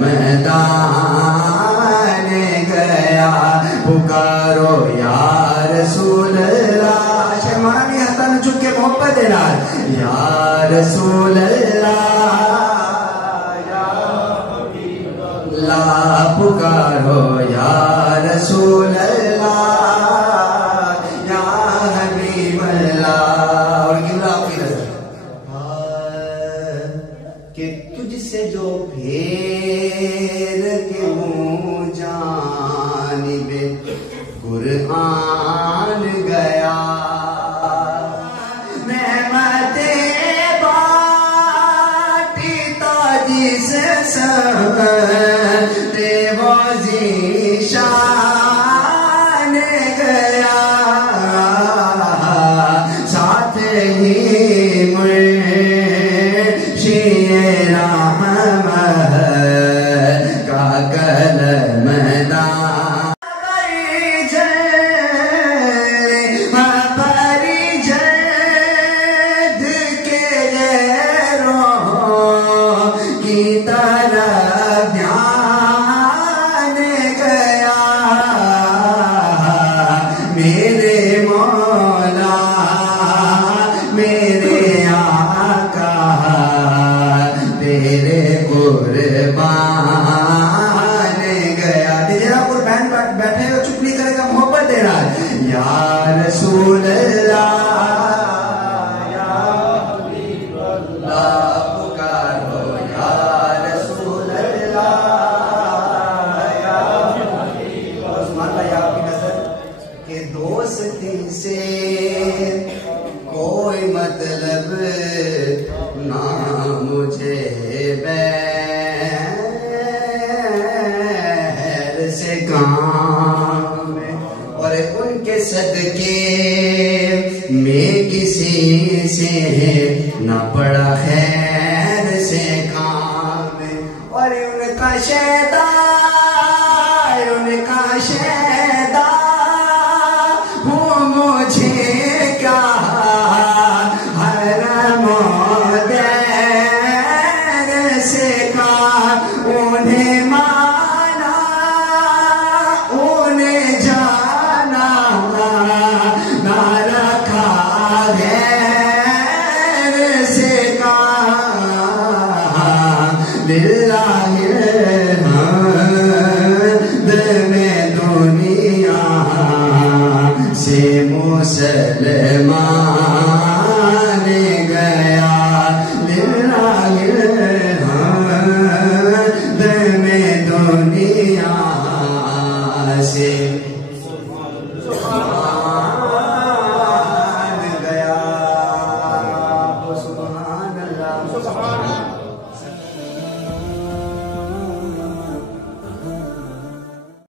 मैदान गया, पुकारो या रसूल अल्लाह। शर्मानी हसन झुक के मोहब्बत देना, या रसूल अल्लाह, पुकारो या रसूल अल्लाह, या हबीब अल्लाह। और गिला की नजर कि तुझसे जो फेर के मुँह जानिबे कुरान गया, रहमते बाटी ताजी से शान गया, साथ ही मुर्शिद रहमत का कलमदान। मेरे मौला मेरे आका तेरे कुर्बान गया। जरा कुर्बान बैठे हो, चुप नहीं करेगा, मोहब्बत दे रहा है। या रसूल अल्लाह, या हबीब अल्लाह, पुकारो या रसूल अल्लाह, या हबीब अल्लाह। के दोस्ती से कोई मतलब ना मुझे बैर से काम, और उनके सदके में किसी से न पड़ा खैर से काम। और उनका शैतान, उनका शैतान उन्हें माना उन्हें जाना, ना रखा गैर से कहा। बिल्लाहि में दुनिया से मुसलमान गया, में दुनिया